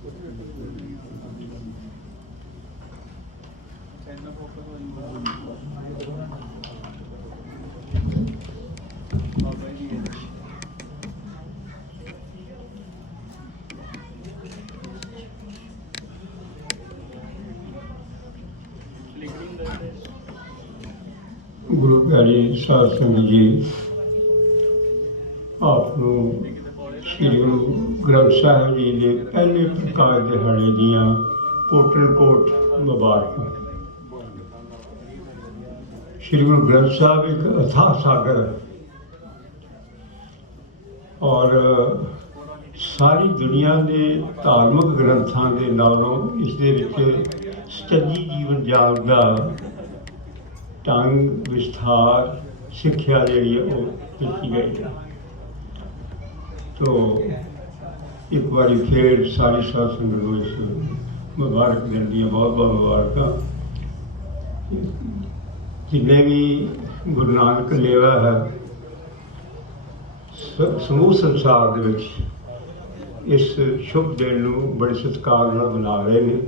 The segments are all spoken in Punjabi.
गुरु प्यारे साध संगत जी, आपनों श्री गुरु ग्रंथ साहिब जी के पहले प्रकाश दिहाड़े दियां कोटन-कोट मुबारकां। श्री गुरु ग्रंथ साहिब एक अथाह सागर है और सारी दुनिया के धार्मिक ग्रंथों के नालों इस सच्ची जीवन जाल का ढंग विस्तार सिक्ख्या जी दी गई है। तो एक बार फिर सारी साध संगत को इस मुबारक दिन दी बहुत बहुत मुबारक। जिन्हें भी गुरु नानक लेवा है समूह संसार दे विच इस शुभ दिन को बड़े सत्कार नाल मना रहे हैं।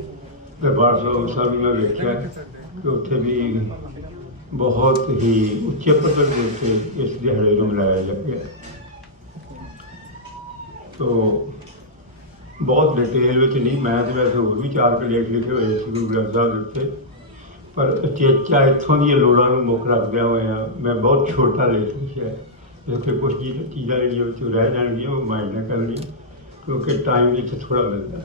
दरबार साहब मैं वेख्या कि उत्थे भी बहुत ही उच्चे पद्धर के उत्ते इस दिहाड़े को मनाया गया। तो बहुत डिटेल में नहीं, मैं तो वैसे होर भी 4 लेख लिखे हुए गुरु ग्रंथ साहिब उत्ते, पर अचेचा इत्थों दी लोड़ां नूं मुख रखदिआं होइआं मैं बहुत छोटा लेख लिखिआ है। इसलिए कुछ चीज़ां जिहड़ियां रह जाणगीआं वो माइंड ना करनी, क्योंकि टाइम इत्थे थोड़ा मिलदा।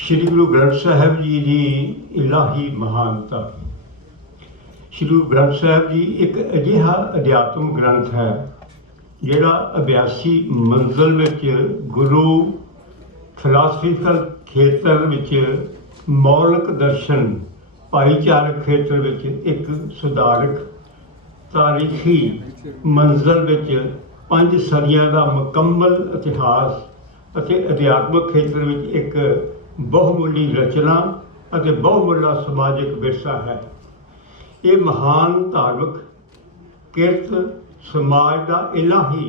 श्री गुरु ग्रंथ साहिब जी की इलाही महानता। श्री गुरु ग्रंथ साहिब जी एक अजिहा अध्यात्म ग्रंथ है जिहड़ा अभ्यासी मंजिल विच गुरु फिलासफिकल खेत्र विच मौलिक दर्शन भाईचारक खेत्र विच एक सुधारक तारीखी मंजिल विच 5 सदियां का मुकम्मल इतिहास अते अध्यात्मक खेत्र विच एक बहुमुली रचना अते बहुमुला समाजिक विरसा है। ये महान धार्मिक किरत समाज का इलाही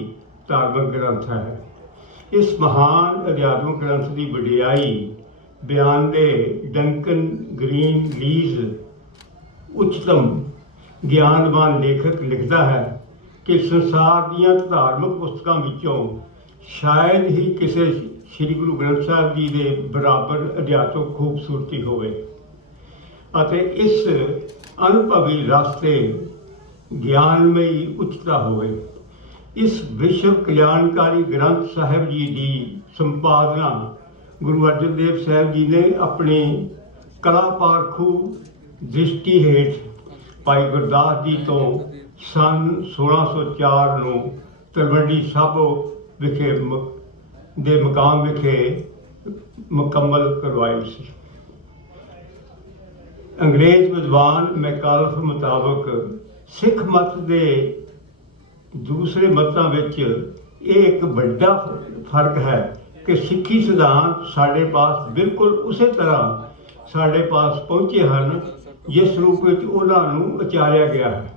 धार्मिक ग्रंथ है। इस महान अध्यात्मिक ग्रंथ की वडियाई बयान दे डंकन ग्रीन लीज उच्चतम ज्ञानवान लेखक लिखता है कि संसार दीयां धार्मिक पुस्तकों विचों शायद ही किसी श्री गुरु ग्रंथ साहिब जी के बराबर अध्यात्मक खूबसूरती होवे अते इस अनुभवी रास्ते ज्ञानमयी उच्चता होवे। इस विश्व कल्याणकारी ग्रंथ साहिब जी की संपादना गुरु अर्जन देव साहिब जी ने अपनी कला पारखू दृष्टि हेठ भाई गुरदास जी तो सन 1604 ਨੂੰ तलवंडी साबो विखे दे मकाम विखे मुकम्मल करवाई सी। अंग्रेज विद्वान मैकालफ मुताबक सिख मत के दूसरे मतों विच ये एक बड़ा फर्क है कि सिक्खी सिद्धांत साढ़े पास बिल्कुल उस तरह साढ़े पास पहुँचे हैं जिस रूप में उन्होंने उचारिया गया है।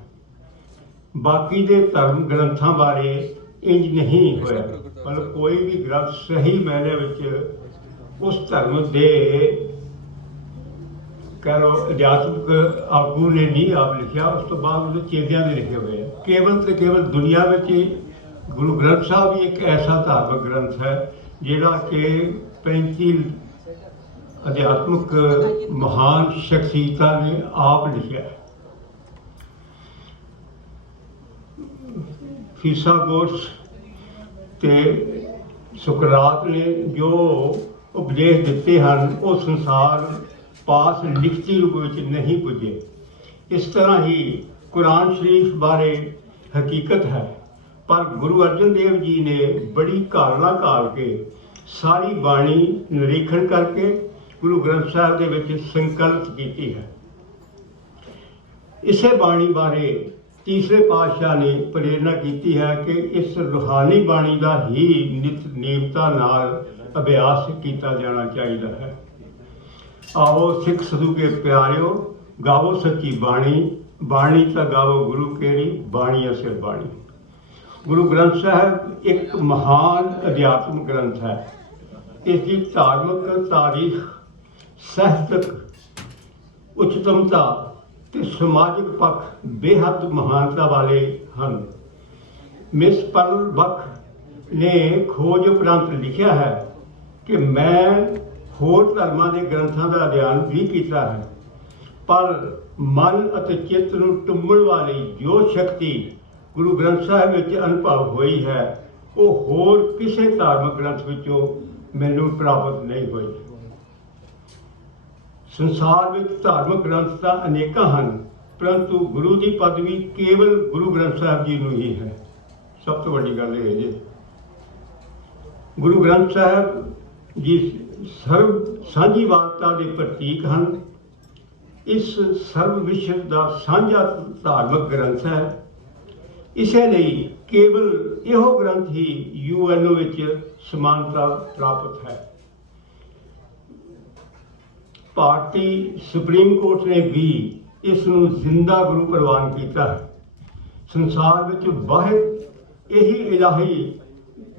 बाकी दे धर्म ग्रंथों बारे इंज नहीं होया, मतलब कोई भी ग्रंथ सही मायने विच उस धर्म के कह लो अध्यात्मक आगू ने नहीं आप लिखा, उस तो बाद चेलियां ने लिखे हुए हैं। केवल तो केवल दुनिया में गुरु ग्रंथ साहब ही एक ऐसा धार्मिक ग्रंथ है जिहड़ा कि 35 अध्यात्मक महान शख्सियत ने आप लिखा है। फीसागोरस ते सुकरात ने जो उपदेश दिते हैं वो संसार पास लिखती रूप में नहीं पुजे। इस तरह ही कुरान शरीफ बारे हकीकत है, पर गुरु अर्जन देव जी ने बड़ी घालना घाल के सारी बाणी निरीखण करके गुरु ग्रंथ साहिब के विच संकल्प की है। इसे बाणी बारे तीसरे पातशाह ने प्रेरणा की है कि इस रूहानी बाणी का ही नित नियमता नाल अभ्यास किया जाना चाहिए है। आओ सिख सदू के प्यारिओ, गावो सच्ची बाणी, बाणी तो गावो गुरु केरी, बाणी सिर बाणी। गुरु ग्रंथ साहब एक महान अध्यात्म ग्रंथ है। इसकी धार्मिक तारीख, ਸਾਹਿਤਕ उच्चतमता ਤੇ ਸਮਾਜਿਕ ਪੱਖ ਬੇਹੱਦ ਮਹਾਨਤਾ ਵਾਲੇ ਹਨ। ਮਿਸ ਪਰਲ ਬਖ ਨੇ ਖੋਜ ਉਪਰੰਤ ਲਿਖਿਆ ਹੈ ਕਿ ਮੈਂ ਹੋਰ ਧਰਮਾਂ ਦੇ ਗ੍ਰੰਥਾਂ ਦਾ ਅਧਿਐਨ ਵੀ ਕੀਤਾ ਹੈ, ਪਰ ਮਨ ਅਤੇ ਚਿੱਤ ਨੂੰ ਟੁੰਬਣ ਵਾਲੀ ਜੋ ਸ਼ਕਤੀ ਗੁਰੂ ਗ੍ਰੰਥ ਸਾਹਿਬ ਵਿੱਚ ਅਨੁਭਵ ਹੋਈ ਹੈ, ਉਹ ਹੋਰ ਕਿਸੇ ਧਾਰਮਿਕ ਗ੍ਰੰਥ ਵਿੱਚੋਂ ਮੈਨੂੰ ਪ੍ਰਾਪਤ ਨਹੀਂ ਹੋਈ। ਸੰਸਾਰ ਵਿੱਚ ਧਾਰਮਿਕ ਗ੍ਰੰਥ ਤਾਂ ਅਨੇਕਾਂ ਹਨ, ਪਰੰਤੂ ਗੁਰੂ ਦੀ ਪਦਵੀ ਕੇਵਲ ਗੁਰੂ ਗ੍ਰੰਥ ਸਾਹਿਬ ਜੀ ਨੂੰ ਹੀ ਹੈ। ਸਭ ਤੋਂ ਵੱਡੀ ਗੱਲ ਇਹ ਹੈ ਜੀ, ਗੁਰੂ ਗ੍ਰੰਥ ਸਾਹਿਬ ਜੀ ਸਰਬ ਸਾਂਝੀਵਾਲਤਾ ਦੇ ਪ੍ਰਤੀਕ ਹਨ। ਇਸ ਸਰਬ ਵਿਸ਼ਵ ਦਾ ਸਾਂਝਾ ਧਾਰਮਿਕ ਗ੍ਰੰਥ ਹੈ। ਇਸੇ ਲਈ ਕੇਵਲ ਇਹੋ ਗ੍ਰੰਥ ਹੀ UN ਵਿੱਚ ਸਮਾਨਤਾ ਪ੍ਰਾਪਤ ਹੈ। ਭਾਰਤੀ ਸੁਪਰੀਮ ਕੋਰਟ ਨੇ ਵੀ ਇਸ ਨੂੰ ਜ਼ਿੰਦਾ ਗੁਰੂ ਪ੍ਰਵਾਨ ਕੀਤਾ ਹੈ। ਸੰਸਾਰ ਵਿੱਚ ਵਾਹਿਦ ਇਹੀ ਇਲਾਹੀ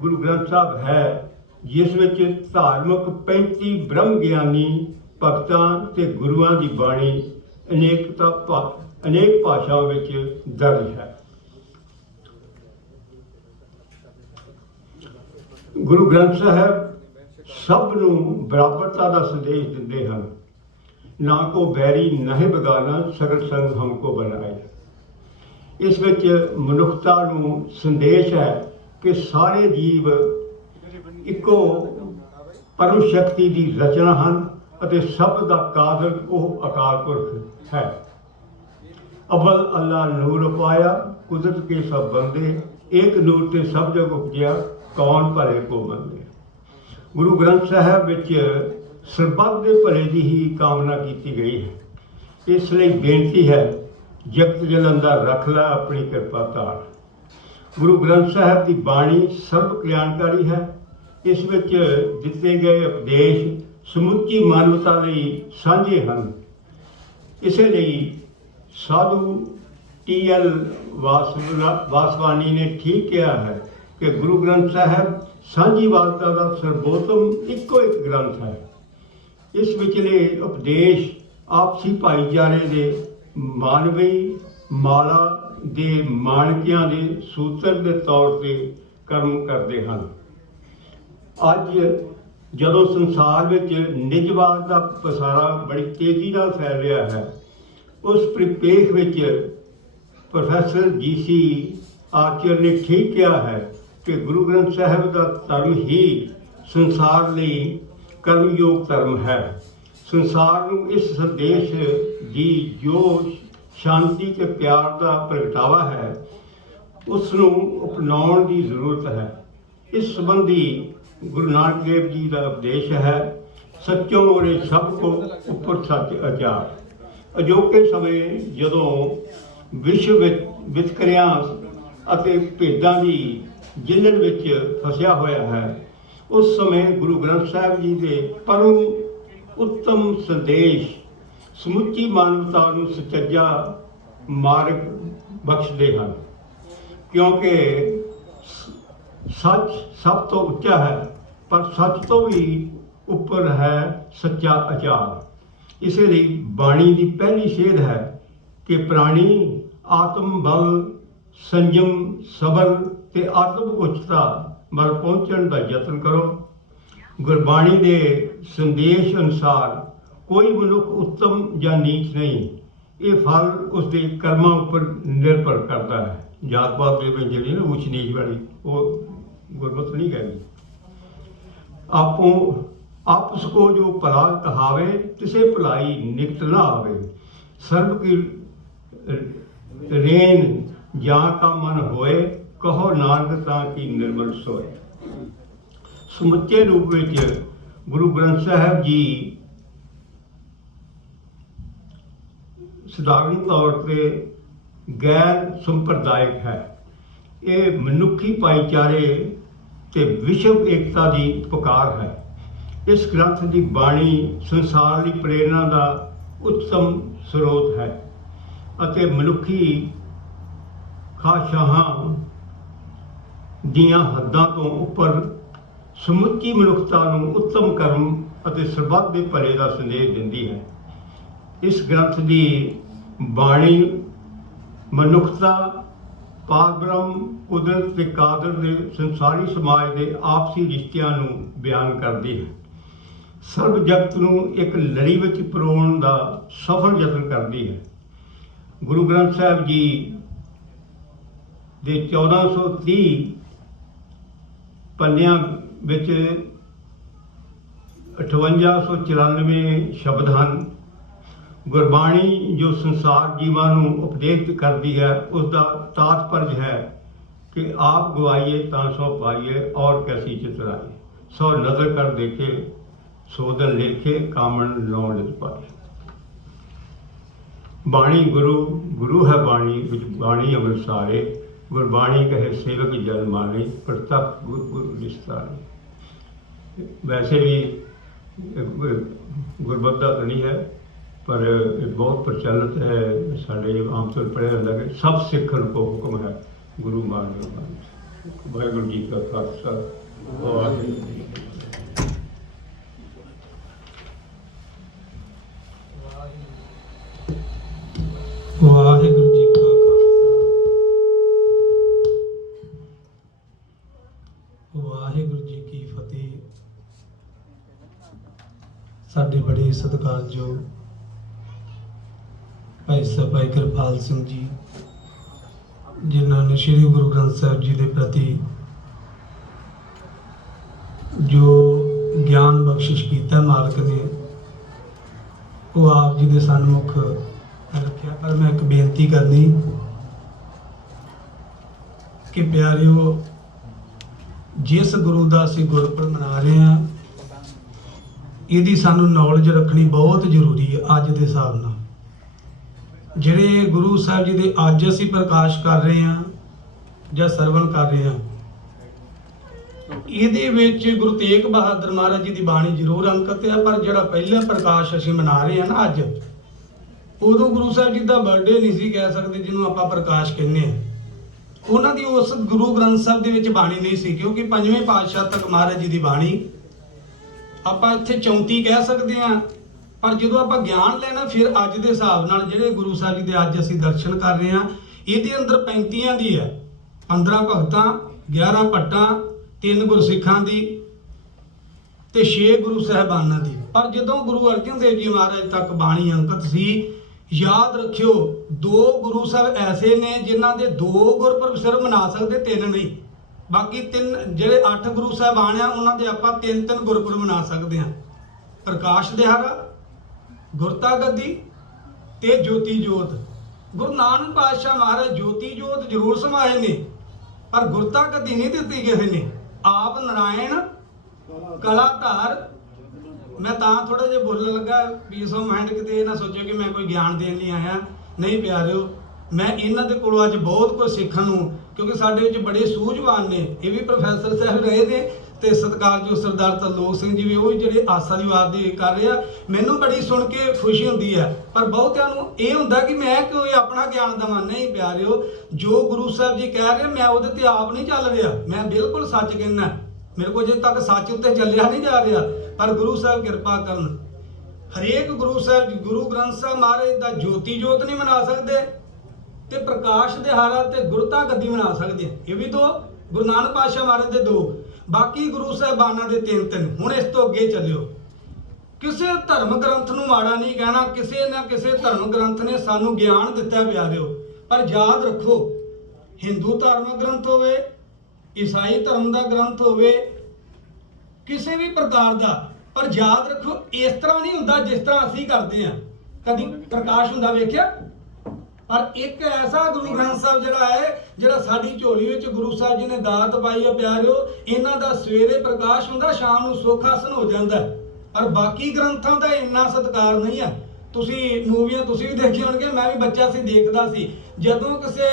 ਗੁਰੂ ਗ੍ਰੰਥ ਸਾਹਿਬ ਹੈ, ਜਿਸ ਵਿੱਚ ਧਾਰਮਿਕ 35 ਬ੍ਰਹਮ ਗਿਆਨੀ ਭਗਤਾਂ ਤੇ ਗੁਰੂਆਂ ਦੀ ਬਾਣੀ ਅਨੇਕ ਭਾਸ਼ਾਵਾਂ ਵਿੱਚ ਦਰਜ ਹੈ। ਗੁਰੂ ਗ੍ਰੰਥ ਸਾਹਿਬ ਸਭ ਨੂੰ ਬਰਾਬਰਤਾ ਦਾ ਸੰਦੇਸ਼ ਦਿੰਦੇ ਹਨ। ਨਾ ਕੋ ਬੈਰੀ ਨਾਹਿ ਬਗਾਨਾ, ਸਗਲ ਸੰਗ ਹਮਕੋ ਬਣਾਏ। ਇਸ ਵਿੱਚ ਮਨੁੱਖਤਾ ਨੂੰ ਸੰਦੇਸ਼ ਹੈ ਕਿ ਸਾਰੇ ਜੀਵ ਇੱਕੋ ਪਰਮ ਸ਼ਕਤੀ ਦੀ ਰਚਨਾ ਹਨ ਅਤੇ ਸਭ ਦਾ ਕਾਦਰ ਉਹ ਅਕਾਲ ਪੁਰਖ ਹੈ। ਅਵਲ ਅੱਲਾ ਨੂਰ ਪਾਇਆ, ਕੁਦਰਤ ਕੇ ਸਭ ਬੰਦੇ, ਏਕ ਨੂਰ ਤੇ ਸਭ ਜਗ ਉਪਜਿਆ, ਕੌਣ ਭਲੇ ਕੋ ਮੰਦੇ। ਗੁਰੂ ਗ੍ਰੰਥ ਸਾਹਿਬ ਵਿੱਚ ਸਰਬੱਤ ਦੇ ਭਲੇ ਦੀ ਹੀ ਕਾਮਨਾ ਕੀਤੀ ਗਈ ਹੈ। ਇਸ ਲਈ ਬੇਨਤੀ ਹੈ, ਜਗਤ ਜਲੰਧਰ ਰੱਖ ਲੈ ਆਪਣੀ ਕਿਰਪਾ ਧਾਰ। ਗੁਰੂ ਗ੍ਰੰਥ ਸਾਹਿਬ ਦੀ ਬਾਣੀ ਸਰਬ ਕਲਿਆਣਕਾਰੀ ਹੈ। ਇਸ ਵਿੱਚ ਦਿੱਤੇ ਗਏ ਉਪਦੇਸ਼ ਸਮੁੱਚੀ ਮਾਨਵਤਾ ਲਈ ਸਾਂਝੇ ਹਨ। ਇਸੇ ਲਈ ਸਾਧੂ TL ਵਾਸਵਾਨੀ ਨੇ ਠੀਕ ਕਿਹਾ ਹੈ ਕਿ ਗੁਰੂ ਗ੍ਰੰਥ ਸਾਹਿਬ ਸਾਂਝੀਵਾਲਤਾ ਦਾ ਸਰਬੋਤਮ ਇੱਕੋ ਇੱਕ ਗ੍ਰੰਥ ਹੈ। ਇਸ ਵਿਚਲੇ ਉਪਦੇਸ਼ ਆਪਸੀ ਭਾਈਚਾਰੇ ਦੇ ਮਾਨਵੀ ਮਾਲਾ ਦੇ ਮਾਣਕਿਆਂ ਦੇ ਸੂਤਰ ਦੇ ਤੌਰ ਤੇ ਕੰਮ ਕਰਦੇ ਹਨ। ਅੱਜ ਜਦੋਂ ਸੰਸਾਰ ਵਿੱਚ ਨਿਜਵਾਦ ਦਾ ਪਸਾਰਾ ਬੜੀ ਤੇਜ਼ੀ ਨਾਲ ਫੈਲ ਰਿਹਾ ਹੈ, ਉਸ ਪਰਿਪੇਖ ਵਿੱਚ ਪ੍ਰੋਫੈਸਰ GC ਆਚਰ ਨੇ ਠੀਕ ਕਿਹਾ ਹੈ ਕਿ ਗੁਰੂ ਗ੍ਰੰਥ ਸਾਹਿਬ ਦਾ ਧਰਮ ਹੀ ਸੰਸਾਰ ਲਈ ਕਰਮਯੋਗ ਧਰਮ ਹੈ। ਸੰਸਾਰ ਨੂੰ ਇਸ ਸੰਦੇਸ਼ ਦੀ ਜੋ ਸ਼ਾਂਤੀ ਤੇ ਪਿਆਰ ਦਾ ਪ੍ਰਗਟਾਵਾ ਹੈ, ਉਸ ਨੂੰ ਅਪਣਾਉਣ ਦੀ ਜ਼ਰੂਰਤ ਹੈ। ਇਸ ਸੰਬੰਧੀ ਗੁਰੂ ਨਾਨਕ ਦੇਵ ਜੀ ਦਾ ਉਪਦੇਸ਼ ਹੈ, ਸੱਚੋ ਮੋਰੇ ਸਭ ਕੋ ਉੱਪਰ ਸੱਚ ਅਚਾਰ। ਅਜੋਕੇ ਸਮੇਂ ਜਦੋਂ ਵਿਸ਼ਵ ਵਿੱਚ ਵਿਤਕਰਿਆਂ ਅਤੇ ਭੇਦਾਂ ਦੀ ਜਿਲਨ ਵਿੱਚ ਫਸਿਆ ਹੋਇਆ ਹੈ, ਉਸ ਸਮੇਂ ਗੁਰੂ ਗ੍ਰੰਥ ਸਾਹਿਬ ਜੀ ਦੇ ਪਰਮ ਉੱਤਮ ਸੰਦੇਸ਼ ਸਮੁੱਚੀ ਮਾਨਵਤਾ ਨੂੰ ਸੁਚੱਜਾ ਮਾਰਗ ਬਖਸ਼ਦੇ ਹਨ। ਕਿਉਂਕਿ ਸੱਚ ਸਭ ਤੋਂ ਉੱਚਾ ਹੈ, ਪਰ ਸੱਚ ਤੋਂ ਵੀ ਉੱਪਰ ਹੈ ਸੱਚਾ ਆਚਾਰ। ਇਸੇ ਲਈ ਬਾਣੀ ਦੀ ਪਹਿਲੀ ਸੇਧ ਹੈ ਕਿ ਪ੍ਰਾਣੀ ਆਤਮ ਬਲ, ਸੰਜਮ, ਸਬਰ ਤੇ ਆਤਮਿਕ ਉੱਚਤਾ ਵੱਲ ਪਹੁੰਚਣ ਦਾ ਯਤਨ ਕਰੋ। ਗੁਰਬਾਣੀ ਦੇ ਸੰਦੇਸ਼ ਅਨੁਸਾਰ ਕੋਈ ਮਨੁੱਖ ਉੱਤਮ ਜਾਂ ਨੀਚ ਨਹੀਂ, ਇਹ ਫਲ ਉਸਦੇ ਕਰਮਾਂ ਉੱਪਰ ਨਿਰਭਰ ਕਰਦਾ ਹੈ। ਜਾਤ ਪਾਤ ਦੇ ਵਿੱਚ ਜਿਹੜੀ ਨਾ ਉੱਚ ਨੀਚ ਵਾਲੀ ਉਹ ਗੁਰਮਤਿ ਨਹੀਂ ਕਹਿੰਦੀ। ਆਪਸ ਕੋ ਜੋ ਭਲਾ ਕਹਾਵੇ, ਤਿਸੇ ਭਲਾਈ ਨਿਕਟ ਨਾ ਆਵੇ। ਸਰਬ ਕੀ ਰੇਨ ਜਾਂ ਕਾ ਮਨ ਹੋਏ, ਕਹੋ ਨਾਨਕ ਤਾਂ ਕੀ ਨਿਰਮਲ ਸੋਏ। ਸਮੁੱਚੇ ਰੂਪ ਵਿੱਚ ਗੁਰੂ ਗ੍ਰੰਥ ਸਾਹਿਬ ਜੀ ਸਧਾਰਨ ਤੌਰ ਤੇ ਗੈਰ ਸੰਪਰਦਾਇਕ ਹੈ। ਇਹ ਮਨੁੱਖੀ ਭਾਈਚਾਰੇ ਤੇ ਵਿਸ਼ਵ ਏਕਤਾ ਦੀ ਪੁਕਾਰ ਹੈ। ਇਸ ਗ੍ਰੰਥ ਦੀ ਬਾਣੀ ਸੰਸਾਰ ਲਈ ਪ੍ਰੇਰਨਾ ਦਾ ਉੱਤਮ ਸਰੋਤ ਹੈ ਅਤੇ ਮਨੁੱਖੀ ਖਾਸ਼ਾਹਾਂ ਦੀਆਂ ਹੱਦਾਂ ਤੋਂ ਉੱਪਰ ਸਮੁੱਚੀ ਮਨੁੱਖਤਾ ਨੂੰ ਉੱਤਮ ਕਰਮ ਅਤੇ ਸਰਬੱਤ ਦੇ ਭਲੇ ਦਾ ਸੰਦੇਸ਼ ਦਿੰਦੀ ਹੈ। ਇਸ ਗ੍ਰੰਥ ਦੀ ਬਾਣੀ ਮਨੁੱਖਤਾ, ਪਾਰਬ੍ਰਹਮ, ਕੁਦਰਤ ਤੇ ਕਾਦਰ ਦੇ ਸੰਸਾਰੀ ਸਮਾਜ ਦੇ ਆਪਸੀ ਰਿਸ਼ਤਿਆਂ ਨੂੰ ਬਿਆਨ ਕਰਦੀ ਹੈ। ਸਰਬ ਜਗਤ ਨੂੰ ਇੱਕ ਲੜੀ ਵਿੱਚ ਪਰੋਣ ਦਾ ਸਫਲ ਯਤਨ ਕਰਦੀ ਹੈ। ਗੁਰੂ ਗ੍ਰੰਥ ਸਾਹਿਬ ਜੀ ਦੇ 1430 ਪੰਨਿਆਂ ਵਿੱਚ 5894 ਸ਼ਬਦ ਹਨ। ਗੁਰਬਾਣੀ ਜੋ ਸੰਸਾਰ ਜੀਵਾਂ ਨੂੰ ਉਪਦੇਸ਼ਿਤ ਕਰਦੀ ਹੈ, ਉਸ ਦਾ ਤਾਤਪਰਜ ਹੈ ਕਿ ਆਪ ਗਵਾਈਏ ਤਾਂ ਸੋ ਪਾਈਏ ਔਰ ਕੈਸੀ ਚਿਤਰਾਏ, ਸੋ ਨਜ਼ਰ ਕਰ ਦੇਖੇ ਸੋਧਨ ਲੇਖੇ ਕਾਮਣ ਲਾਉਣ ਲਿਖ ਪਾਏ। ਬਾਣੀ ਗੁਰੂ, ਗੁਰੂ ਹੈ ਬਾਣੀ ਵਿੱਚ ਬਾਣੀ ਅੰਮ੍ਰਿਤ ਸਾਰੇ, ਗੁਰਬਾਣੀ ਕਹੇ ਸੇਵਕ ਜਨ ਮਾਨੇ, ਪ੍ਰਤੱਖ ਗੁਰ ਵਿਸਤਾਰੇ। ਵੈਸੇ ਵੀ ਗੁਰਮਤਿ ਦਾ ਨਹੀਂ ਹੈ, ਪਰ ਬਹੁਤ ਪ੍ਰਚਲਿਤ ਹੈ ਸਾਡੇ ਆਮ ਤੌਰ ਪੜ੍ਹਿਆ ਜਾਂਦਾ ਕਿ ਸਭ ਸਿੱਖਣ ਕੋ ਹੁਕਮ ਹੈ ਗੁਰੂ ਮਾਨਿਓ ਮਾਨਿ। ਵਾਹਿਗੁਰੂ ਜੀ ਕਾ ਖਾਲਸਾ, ਵਾਹਿਗੁਰੂ ਜੀ ਕੀ ਫਤਿਹ। ਵਾਹਿਗੁਰੂ ਜੀ ਕਾ ਖਾਲਸਾ, ਵਾਹਿਗੁਰੂ ਜੀ ਕੀ ਫਤਿਹ। ਸਾਡੇ ਬੜੇ ਸਤਿਕਾਰਯੋਗ ਭਾਈ ਸਾਹਿਬ ਭਾਈ ਕਿਰਪਾਲ ਸਿੰਘ ਜੀ, ਜਿਨ੍ਹਾਂ ਨੇ ਸ੍ਰੀ ਗੁਰੂ ਗ੍ਰੰਥ ਸਾਹਿਬ ਜੀ ਦੇ ਪ੍ਰਤੀ ਜੋ ਗਿਆਨ ਬਖਸ਼ਿਸ਼ ਕੀਤਾ ਮਾਲਕ ਨੇ, ਉਹ ਆਪ ਜੀ ਦੇ ਸਨਮੁਖ ਰੱਖਿਆ। ਪਰ ਮੈਂ ਇੱਕ ਬੇਨਤੀ ਕਰਨੀ ਕਿ ਪਿਆਰਿਓ, ਜਿਸ ਗੁਰੂ ਦਾ ਅਸੀਂ ਗੁਰਪੁਰਬ ਮਨਾ ਰਹੇ ਹਾਂ, ਇਹਦੀ ਸਾਨੂੰ ਨੌਲੇਜ ਰੱਖਣੀ ਬਹੁਤ ਜ਼ਰੂਰੀ ਹੈ। ਅੱਜ ਦੇ ਹਿਸਾਬ ਨਾਲ ਜਿਹੜੇ ਗੁਰੂ ਸਾਹਿਬ ਜੀ ਦੇ ਅੱਜ ਅਸੀਂ ਪ੍ਰਕਾਸ਼ ਕਰ ਰਹੇ ਹਾਂ ਜਾਂ ਸਰਵਣ ਕਰ ਰਹੇ ਹਾਂ, ਇਹਦੇ ਵਿੱਚ ਗੁਰੂ ਤੇਗ ਬਹਾਦਰ ਮਹਾਰਾਜ ਜੀ ਦੀ ਬਾਣੀ ਜ਼ਰੂਰ ਅੰਕਿਤ ਹੈ। ਪਰ ਜਿਹੜਾ ਪਹਿਲਾ ਪ੍ਰਕਾਸ਼ ਅਸੀਂ ਮਨਾ ਰਹੇ ਹਾਂ ਨਾ ਅੱਜ, ਉਦੋਂ ਗੁਰੂ ਸਾਹਿਬ ਜੀ ਦਾ ਬਰਥਡੇ ਨਹੀਂ ਸੀ ਕਹਿ ਸਕਦੇ ਜਿਹਨੂੰ ਆਪਾਂ ਪ੍ਰਕਾਸ਼ ਕਹਿੰਦੇ ਹਾਂ। ਉਹਨਾਂ ਦੀ ਉਸ ਗੁਰੂ ਗ੍ਰੰਥ ਸਾਹਿਬ ਦੇ ਵਿੱਚ ਬਾਣੀ ਨਹੀਂ ਸੀ, ਕਿਉਂਕਿ ਪੰਜਵੇਂ ਪਾਤਸ਼ਾਹ ਤੱਕ ਮਹਾਰਾਜ ਜੀ ਦੀ ਬਾਣੀ ਆਪਾਂ ਇੱਥੇ 34 ਕਹਿ ਸਕਦੇ ਹਾਂ। ਪਰ ਜਦੋਂ ਆਪਾਂ ਗਿਆਨ ਲੈਣਾ, ਫਿਰ ਅੱਜ ਦੇ ਹਿਸਾਬ ਨਾਲ ਜਿਹੜੇ ਗੁਰੂ ਸਾਹਿਬ ਜੀ ਦੇ ਅੱਜ ਅਸੀਂ ਦਰਸ਼ਨ ਕਰ ਰਹੇ ਹਾਂ, ਇਹਦੇ ਅੰਦਰ 35 ਦੀ ਹੈ, 15 ਭਗਤਾਂ, 11 ਭੱਟਾਂ, 3 ਗੁਰਸਿੱਖਾਂ ਦੀ ਤੇ 6 ਗੁਰੂ ਸਾਹਿਬਾਨਾਂ ਦੀ। ਪਰ ਜਦੋਂ ਗੁਰੂ ਅਰਜਨ ਦੇਵ ਜੀ ਮਹਾਰਾਜ ਤੱਕ ਬਾਣੀ ਅੰਕਿਤ ਸੀ, ਯਾਦ ਰੱਖਿਓ 2 ਗੁਰੂ ਸਾਹਿਬ ਐਸੇ ਨੇ ਜਿਨ੍ਹਾਂ ਦੇ 2 ਗੁਰਪੁਰਬ ਸਿਰਫ ਮਨਾ ਸਕਦੇ, 3 ਨਹੀਂ। ਬਾਕੀ 3 ਜਿਹੜੇ 8 ਗੁਰੂ ਸਾਹਿਬਾਨ ਆ, ਉਹਨਾਂ ਦੇ ਆਪਾਂ 3-3 ਗੁਰਪੁਰਬ ਮਨਾ ਸਕਦੇ ਹਾਂ। ਪ੍ਰਕਾਸ਼ ਦਿਹਾੜਾ, ਗੁਰਤਾ ਗੱਦੀ ਤੇ ਜੋਤੀ ਜੋਤ। ਗੁਰੂ ਨਾਨਕ ਪਾਤਸ਼ਾਹ ਮਹਾਰਾਜ ਜੋਤੀ ਜੋਤ ਜ਼ਰੂਰ ਸਮਾਏ ਨੇ, ਪਰ ਗੁਰਤਾ ਗੱਦੀ ਨਹੀਂ ਦਿੱਤੀ ਕਿਸੇ ਨੇ। ਆਪ ਨਾਰਾਇਣ ਕਲਾਧਾਰ। ਮੈਂ ਤਾਂ ਥੋੜਾ ਜਿਹਾ ਬੋਲਣ ਲੱਗਾ ਪੀਸ ਆਫ ਮਾਈਂਡ, ਕਿਤੇ ਇਹ ਨਾ ਸੋਚਿਓ ਕਿ ਮੈਂ ਕੋਈ ਗਿਆਨ ਦੇਣ ਲਈ ਆਇਆ। ਨਹੀਂ ਪਿਆਰਿਓ, ਮੈਂ ਇਹਨਾਂ ਦੇ ਕੋਲੋਂ ਅੱਜ ਬਹੁਤ ਕੁਝ ਸਿੱਖਣ ਨੂੰ, ਕਿਉਂਕਿ ਸਾਡੇ ਵਿੱਚ ਬੜੇ ਸੂਝਵਾਨ ਨੇ। ਇਹ ਵੀ ਪ੍ਰੋਫੈਸਰ ਸਾਹਿਬ ਰਹੇ ਨੇ ਤੇ ਸਤਿਕਾਰਯੋਗ ਸਰਦਾਰ ਤਰਲੋਕ ਸਿੰਘ ਜੀ ਵੀ, ਉਹ ਜਿਹੜੇ ਆਸਾ ਦੀ ਵਾਰ ਦੀ ਕਰ ਰਹੇ ਆ। ਮੈਨੂੰ ਬੜੀ ਸੁਣ ਕੇ ਖੁਸ਼ੀ ਹੁੰਦੀ ਹੈ, ਪਰ ਬਹੁਤਿਆਂ ਨੂੰ ਇਹ ਹੁੰਦਾ ਕਿ ਮੈਂ ਕਿਉਂ ਆਪਣਾ ਗਿਆਨ ਦੇਵਾਂ। ਨਹੀਂ ਪਿਆਰਿਓ, ਜੋ ਗੁਰੂ ਸਾਹਿਬ ਜੀ ਕਹਿ ਰਹੇ, ਮੈਂ ਉਹਦੇ ਤੇ ਆਪ ਨਹੀਂ ਚੱਲ ਰਿਹਾ। ਮੈਂ ਬਿਲਕੁਲ ਸੱਚ ਕਹਿੰਦਾ, ਮੇਰੇ ਕੋਲ ਅਜੇ ਤੱਕ ਸੱਚ ਉੱਤੇ ਚੱਲਿਆ ਨਹੀਂ ਜਾ ਰਿਹਾ। ਪਰ ਗੁਰੂ ਸਾਹਿਬ ਕਿਰਪਾ ਕਰਨ, ਹਰੇਕ ਗੁਰੂ ਸਾਹਿਬ ਜੀ ਗੁਰੂ ਗ੍ਰੰਥ ਸਾਹਿਬ ਮਹਾਰਾਜ ਦਾ ਜੋਤੀ ਜੋਤ ਨਹੀਂ ਮਨਾ ਸਕਦੇ, ਤੇ ਪ੍ਰਕਾਸ਼ ਦਿਹਾੜਾ ਤੇ ਗੁਰਤਾ ਗੱਦੀ ਮਨਾ ਸਕਦੇ। ਇਹ ਵੀ 2 ਗੁਰੂ ਨਾਨਕ ਪਾਤਸ਼ਾਹ ਮਹਾਰਾਜ ਦੇ 2, ਬਾਕੀ ਗੁਰੂ ਸਾਹਿਬਾਨਾਂ ਦੇ 3-3। ਹੁਣ ਇਸ ਤੋਂ ਅੱਗੇ ਚੱਲਿਓ। ਕਿਸੇ ਧਰਮ ਗ੍ਰੰਥ ਨੂੰ ਮਾੜਾ ਨਹੀਂ ਕਹਿਣਾ, ਕਿਸੇ ਨਾ ਕਿਸੇ ਧਰਮ ਗ੍ਰੰਥ ਨੇ ਸਾਨੂੰ ਗਿਆਨ ਦਿੱਤਾ ਪਿਆਰਿਓ। ਪਰ ਯਾਦ ਰੱਖੋ, ਹਿੰਦੂ ਧਾਰਮਿਕ ਗ੍ਰੰਥ ਹੋਵੇ, ਈਸਾਈ ਧਰਮ ਦਾ ਗ੍ਰੰਥ ਹੋਵੇ, ਕਿਸੇ ਵੀ ਪ੍ਰਕਾਰ ਦਾ, ਪਰ ਯਾਦ ਰੱਖੋ ਇਸ ਤਰ੍ਹਾਂ ਨਹੀਂ ਹੁੰਦਾ ਜਿਸ ਤਰ੍ਹਾਂ ਅਸੀਂ ਕਰਦੇ ਹਾਂ। ਕਦੀ ਪ੍ਰਕਾਸ਼ ਹੁੰਦਾ ਵੇਖਿਆ? ਪਰ ਇੱਕ ਐਸਾ ਗੁਰੂ ਗ੍ਰੰਥ ਸਾਹਿਬ ਜਿਹੜਾ ਹੈ, ਜਿਹੜਾ ਸਾਡੀ ਝੋਲੀ ਵਿੱਚ ਗੁਰੂ ਸਾਹਿਬ ਜੀ ਨੇ ਦਾਤ ਪਾਈ ਹੈ ਪਿਆਰਿਓ, ਇਹਨਾਂ ਦਾ ਸਵੇਰੇ ਪ੍ਰਕਾਸ਼ ਹੁੰਦਾ, ਸ਼ਾਮ ਨੂੰ ਸੁੱਖ ਆਸਣ ਹੋ ਜਾਂਦਾ। ਪਰ ਬਾਕੀ ਗ੍ਰੰਥਾਂ ਦਾ ਇੰਨਾ ਸਤਿਕਾਰ ਨਹੀਂ ਹੈ। ਤੁਸੀਂ ਮੂਵੀਆਂ ਤੁਸੀਂ ਵੀ ਦੇਖੀ ਹੋਣਗੇ, ਮੈਂ ਵੀ ਬੱਚਾ ਸੀ ਦੇਖਦਾ ਸੀ। ਜਦੋਂ ਕਿਸੇ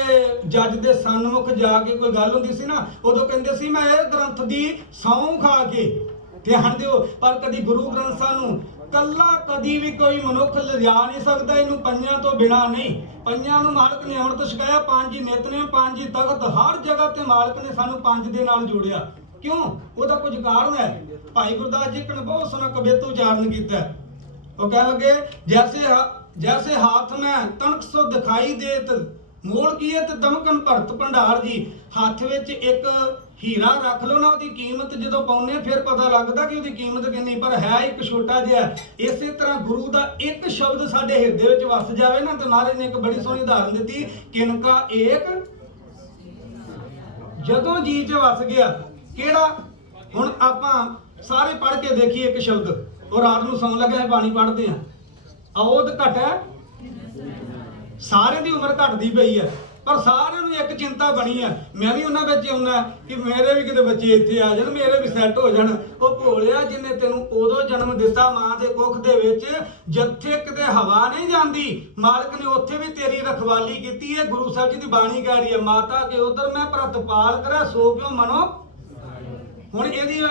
ਜੱਜ ਦੇ ਸਨਮੁਖ ਜਾ ਕੇ ਕੋਈ ਗੱਲ ਹੁੰਦੀ ਸੀ ਨਾ, ਉਦੋਂ ਕਹਿੰਦੇ ਸੀ ਮੈਂ ਇਹ ਗ੍ਰੰਥ ਦੀ ਸਹੁੰ ਖਾ ਕੇ। ਧਿਆਨ ਦਿਓ, ਪਰ ਕਦੀ ਗੁਰੂ ਗ੍ਰੰਥ ਸਾਹਿਬ ਨੂੰ ਕੱਲਾ ਕਦੀ ਵੀ ਕੋਈ ਮਨੁੱਖ ਲਿਜਾ ਨਹੀਂ ਸਕਦਾ ਇਹਨੂੰ ਪੰਜਾਂ ਤੋਂ ਬਿਨਾ ਨਹੀਂ। ਪੰਜਾਂ ਨੂੰ ਮਾਲਕ ਨੇ ਅੰਮ੍ਰਿਤ ਛਕਾਇਆ, ਪੰਜ ਹੀ ਨਿਤਨੇਮ, ਪੰਜ ਹੀ ਤਖਤ, ਹਰ ਜਗ੍ਹਾ ਤੇ ਮਾਲਕ ਨੇ ਸਾਨੂੰ ਪੰਜ ਦੇ ਨਾਲ ਜੋੜਿਆ। ਕਿਉਂ? ਉਹਦਾ ਕੁਝ ਕਾਰਨ ਹੈ। ਭਾਈ ਗੁਰਦਾਸ ਜੀ ਨੇ ਬਹੁਤ ਸੋਹਣਾ ਕਵਿਤ ਉਚਾਰਨ ਕੀਤਾ ਹੈ। ਉਹ ਕਹਿ ਲਗੇ जैसे हाथ में तनक सो दिखाई देत मोल की है ते दमकन भरत भंडार जी। हथ विच एक हीरा रख लो ना, ਉਹਦੀ ਕੀਮਤ ਜਦੋਂ ਪਾਉਨੇ ਫਿਰ ਪਤਾ ਲੱਗਦਾ ਕਿ ਉਹਦੀ ਕੀਮਤ ਕਿੰਨੀ, ਪਰ ਹੈ ਇੱਕ ਛੋਟਾ ਜਿਹਾ। ਇਸੇ ਤਰ੍ਹਾਂ ਗੁਰੂ ਦਾ ਇੱਕ ਸ਼ਬਦ ਸਾਡੇ ਹਿਰਦੇ ਵਿੱਚ ਵਸ ਜਾਵੇ ਨਾ, ਤੇ ਮਹਾਰਾਜ ਨੇ ਇੱਕ ਬੜੀ ਸੋਹਣੀ ਉਦਾਹਰਨ ਦਿੱਤੀ, ਕਿਨਕਾ ਏਕ ਜਦੋਂ ਜੀ ਚ ਵਸ ਗਿਆ। ਕਿਹੜਾ? ਹੁਣ ਆਪਾਂ ਸਾਰੇ ਪੜ੍ਹ ਕੇ ਦੇਖੀਏ ਇੱਕ ਸ਼ਬਦ, ਔਰ ਰਾਤ ਨੂੰ ਸੌਣ ਲੱਗਿਆ ਬਾਣੀ ਪੜ੍ਹਦੇ ਆ। ਔਧ ਘਟ ਹੈ, ਸਾਰਿਆਂ ਦੀ ਉਮਰ ਘਟਦੀ ਪਈ ਹੈ, ਪਰ ਸਾਰਿਆਂ ਨੂੰ ਇੱਕ ਚਿੰਤਾ ਬਣੀ ਹੈ। ਮੈਂ ਵੀ ਉਹਨਾਂ ਵਿੱਚ ਆਉਣਾ ਕਿ ਮੇਰੇ ਵੀ ਕਿਤੇ ਬੱਚੇ ਇੱਥੇ ਆ ਜਾਣ, ਮੇਰੇ ਵੀ ਸੈੱਟ ਹੋ ਜਾਣ। ਉਹ ਭੋਲਿਆ ਜਿਹਨੇ ਤੈਨੂੰ ਉਦੋਂ ਜਨਮ ਦਿੱਤਾ ਮਾਂ ਦੇ ਕੁੱਖ ਦੇ ਵਿੱਚ, ਜਿੱਥੇ ਕਿਤੇ ਹਵਾ ਨਹੀਂ ਜਾਂਦੀ, ਮਾਲਕ ਨੇ ਉੱਥੇ ਵੀ ਤੇਰੀ ਰਖਵਾਲੀ ਕੀਤੀ ਹੈ। ਗੁਰੂ ਸਾਹਿਬ ਜੀ ਦੀ ਬਾਣੀ ਕਹਿ ਰਹੀ ਹੈ, ਮਾਤਾ ਕੇ ਉਧਰ ਮੈਂ ਪ੍ਰਤਪਾਲ ਕਰਾਂ ਸੋ ਕਿਉਂ ਮਨੋ। ਹੁਣ ਇਹਦੀ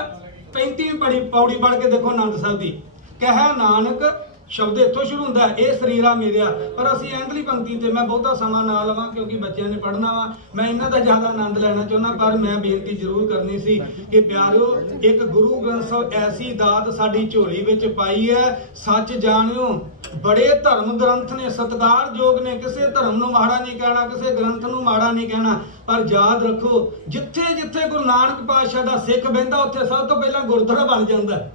35ਵੀਂ ਪੌੜੀ ਪੜ੍ਹ ਕੇ ਦੇਖੋ ਆਨੰਦ ਸਾਹਿਬ ਦੀ। ਕਹਿ ਨਾਨਕ ਸ਼ਬਦ ਇੱਥੋਂ ਸ਼ੁਰੂ ਹੁੰਦਾ ਹੈ, ਇਹ ਸਰੀਰਾ ਮੇਰਿਆ। ਪਰ ਅਸੀਂ ਐਂਡਲੀ ਪੰਕਤੀ ਤੇ ਮੈਂ ਬਹੁਤਾ ਸਮਾਂ ਨਾ ਲਵਾਂ ਕਿਉਂਕਿ ਬੱਚਿਆਂ ਨੇ ਪੜ੍ਹਨਾ ਵਾ, ਮੈਂ ਇਹਨਾਂ ਦਾ ਜ਼ਿਆਦਾ ਆਨੰਦ ਲੈਣਾ ਚਾਹੁੰਦਾ। ਪਰ ਮੈਂ ਬੇਨਤੀ ਜ਼ਰੂਰ ਕਰਨੀ ਸੀ ਕਿ ਪਿਆਰਿਓ, ਇੱਕ ਗੁਰੂ ਗ੍ਰੰਥ ਸਾਹਿਬ ਐਸੀ ਦਾਤ ਸਾਡੀ ਝੋਲੀ ਵਿੱਚ ਪਾਈ ਹੈ। ਸੱਚ ਜਾਣਿਓ, ਬੜੇ ਧਰਮ ਗ੍ਰੰਥ ਨੇ, ਸਤਿਕਾਰਯੋਗ ਨੇ, ਕਿਸੇ ਧਰਮ ਨੂੰ ਮਾੜਾ ਨਹੀਂ ਕਹਿਣਾ, ਕਿਸੇ ਗ੍ਰੰਥ ਨੂੰ ਮਾੜਾ ਨਹੀਂ ਕਹਿਣਾ। ਪਰ ਯਾਦ ਰੱਖੋ, ਜਿੱਥੇ ਜਿੱਥੇ ਗੁਰੂ ਨਾਨਕ ਪਾਤਸ਼ਾਹ ਦਾ ਸਿੱਖ ਬਹਿੰਦਾ, ਉੱਥੇ ਸਭ ਤੋਂ ਪਹਿਲਾਂ ਗੁਰਦੁਆਰਾ ਬਣ ਜਾਂਦਾ।